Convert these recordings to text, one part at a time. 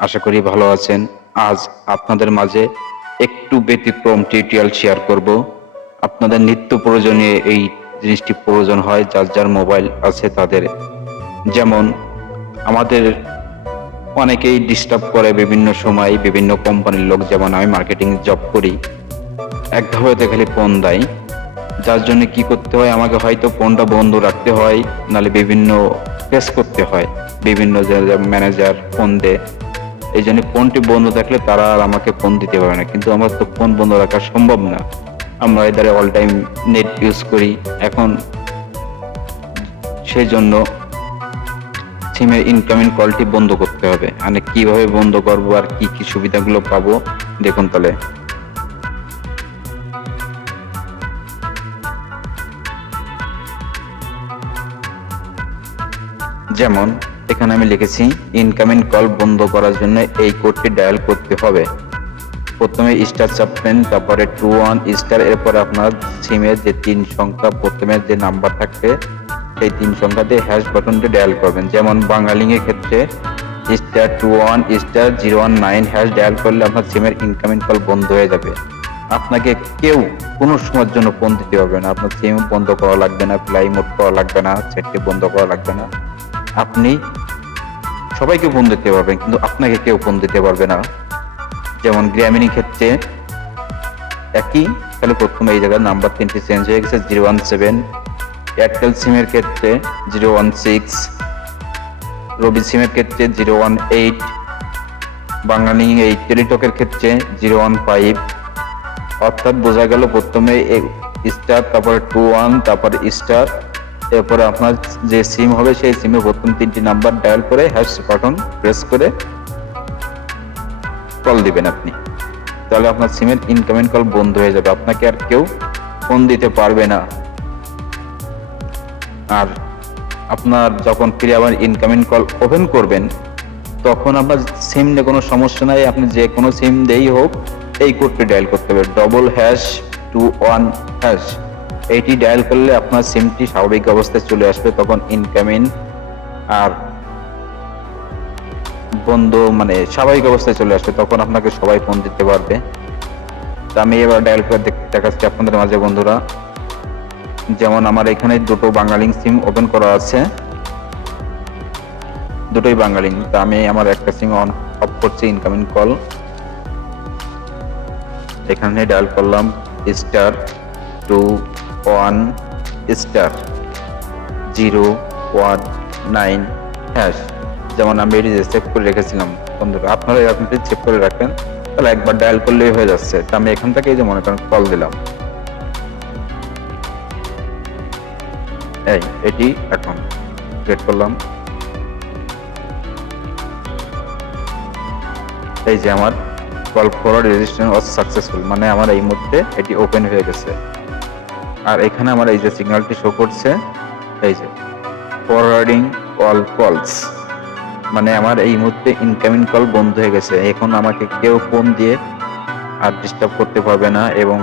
আশা করি ভালো আছেন। আজ আপনাদের মাঝে একটু ব্যতিক্রম টিউটোরিয়াল শেয়ার করব। আপনাদের নিত্য প্রয়োজনীয় এই জিনিসটি প্রয়োজন হয়, যার যার মোবাইল আছে তাদের। যেমন, আমাদের অনেকেই ডিস্টার্ব করে বিভিন্ন সময় বিভিন্ন কোম্পানির লোক, যেমন আমি মার্কেটিং জব করি। এক ধাপে খালি ফোন দেয়। যার জন্য কি করতে হয়, আমাকে হয়তো ফোনটা বন্ধ রাখতে হয়, নাহলে বিভিন্ন প্রেস করতে হয়। বিভিন্ন ম্যানেজার ফোন দেয়। এই জন্য ফোনটি বন্ধ থাকলে তারা আর আমাকে ফোন দিতে পারে না। কিন্তু আমার তো ফোন বন্ধ রাখা সম্ভব না। আমরা এদারে অল টাইম নেট ইউজ করি। এখন সেই জন্য সিমের ইনকামিং কলটি বন্ধ করতে হবে। মানে কীভাবে বন্ধ করব আর কি কি সুবিধাগুলো পাবো, দেখুন তাহলে। যেমন এখানে আমি লিখেছি ইনকামিং কল বন্ধ করার জন্য এই কোডটি ডায়াল করতে হবে। প্রথমে স্টার চাপবেন তারপরে টু ওয়ান স্টার, এরপর আপনার সিমের যে তিন সংখ্যা, প্রথমে যে নাম্বার থাকবে, সেই তিন সংখ্যা দিয়ে হ্যাশ বাটনটি ডায়াল করবেন। যেমন বাঙালিং এর ক্ষেত্রে star two one star zero one nine hash dial করলে আপনার সিমের ইনকামিং কল বন্ধ হয়ে যাবে। আপনাকে কেউ কোনো সময়ের জন্য ফোন দিতে হবে না। আপনার সিম বন্ধ করা লাগবে না ফ্লাই মোড করা লাগবে না সেটটি বন্ধ করা লাগবে না। আপনি সবাইকে ফোন দিতে পারবেন, কিন্তু আপনাকে কেউ ফোন দিতে পারবে না। যেমন গ্রামীণ ক্ষেত্রে একই, তাহলে প্রথমে এই জায়গায় নাম্বার তিনটি চেঞ্জ হয়ে গেছে জিরো ওয়ান সেভেন এয়ারটেল সিমের ক্ষেত্রে জিরো ওয়ান সিক্স রবি সিমের ক্ষেত্রে জিরো ওয়ান এইট বাঙালি এই টেলিটকের ক্ষেত্রে জিরো ওয়ান ফাইভ অর্থাৎ বোঝা গেল প্রথমে স্টার তারপরে টু ওয়ান তারপরে স্টার এরপরে আপনার যে সিম হবে, সেই সিমে প্রথম তিনটি নাম্বার ডায়াল করে হ্যাশ বাটন প্রেস করে কল দিবেন আপনি। তাহলে আপনার সিমের ইনকামিং কল বন্ধ হয়ে যাবে। আপনাকে আর কেউ ফোন দিতে পারবে না। আর আপনার যখন ফিরে আবার ইনকামিং কল ওপেন করবেন, তখন আপনার সিম নিয়ে কোনো সমস্যা নাই। আপনি যে কোনো সিম দিয়েই হোক, এই কোডটি ডায়াল করতে হবে। Double hash two one hash এইটি ডায়াল করলে আপনার সিমটি স্বাভাবিক অবস্থায় চলে আসবে তখন ইনকামিং আর বন্ধ মানে স্বাভাবিক অবস্থায় চলে আসবে তখন আপনাকে সবাই ফোন দিতে পারবে। তা আমি এবার ডায়াল করে দেখাচ্ছি আপনাদের মাঝে বন্ধুরা। যেমন আমার এখানে দুটো বাঙালি সিম ওপেন করা আছে। দুটোই বাঙালি তা আমি আমার একটা সিম অন অফ করছি ইনকামিং কল এখানে ডায়াল করলাম star two one star zero one nine hash যেমন আমি এটি সেভ করে রেখেছিলাম, বন্ধুরা আপনারা এরকম যদি চেক করে রাখেন, তাহলে একবার ডায়াল করলেই হয়ে যাচ্ছে। তা আমি এখান থেকে এই যে মনে করেন কল দিলাম। এই, এটি এখন ক্রিয়েট করলাম। এই যে আমার call forward registration was successful মানে আমার এই মুহূর্তে এটি ওপেন হয়ে গেছে। আর এখানে আমার এই যে সিগন্যালটি শো করছে, এই যে ফরওয়ার্ডিং অল কলস মানে আমার এই মুহূর্তে ইনকামিং কল বন্ধ হয়ে গেছে। এখন আমাকে কেউ ফোন দিয়ে আর ডিস্টার্ব করতে পারবে না এবং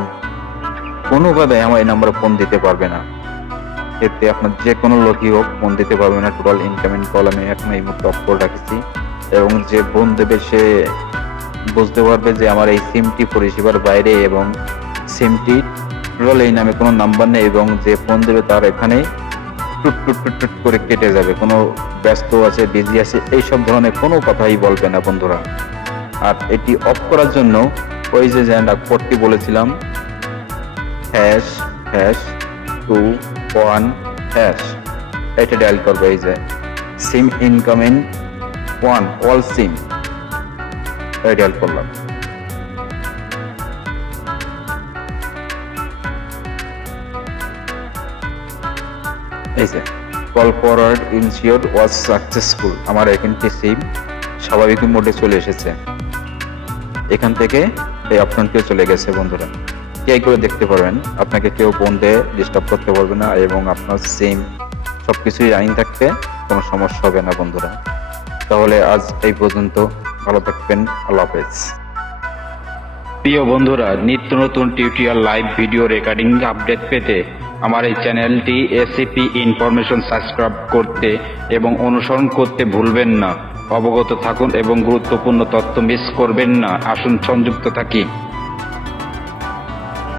কোনোভাবে আমার এই নাম্বারে ফোন দিতে পারবে না। এতে আপনার যে কোনো লোকই হোক ফোন দিতে পারবে না। টোটাল ইনকামিং কল আমি এখন এই মুহূর্তে অফ করে রাখছি এবং যে ফোন দেবে সে বুঝতে পারবে যে আমার এই সিমটি পরিষেবার বাইরে এবং সিমটি টোটাল এই নামে কোনো নাম্বার নেই এবং যে ফোন দেবে তার এখানে টুট টুট টুট টুট করে কেটে যাবে। কোনো ব্যস্ত আছে বিজি আছে, এইসব ধরনের কোনো কথাই বলবে না বন্ধুরা। আর এটি অফ করার জন্য ওই যে যে কোডটি বলেছিলাম hash hash two one hash এটা ডায়াল করবে এই যে। SIM incoming one all SIM এটা ডায়াল করলাম। যে call forward ensure was successful আমার এখানটি সিম স্বাভাবিক মোডে চলে এসেছে। এখান থেকে এই অপশনটিও চলে গেছে, বন্ধুরা। কে করে দেখতে পারবেন। আপনাকে কেউ দিয়ে ডিস্টার্ব করতে পারবে না এবং আপনার সিম সবকিছুই আইন থাকতে কোনো সমস্যা হবে না, বন্ধুরা। তাহলে আজ এই পর্যন্ত। ভালো থাকবেন। আল্লাহ হাফেজ। প্রিয় বন্ধুরা, নিত্য নতুন tutorial live video recording update পেতে আমার এই চ্যানেলটি এসিপি ইনফরমেশন সাবস্ক্রাইব করতে এবং অনুসরণ করতে ভুলবেন না। অবগত থাকুন এবং গুরুত্বপূর্ণ তথ্য মিস করবেন না। আসুন সংযুক্ত থাকি।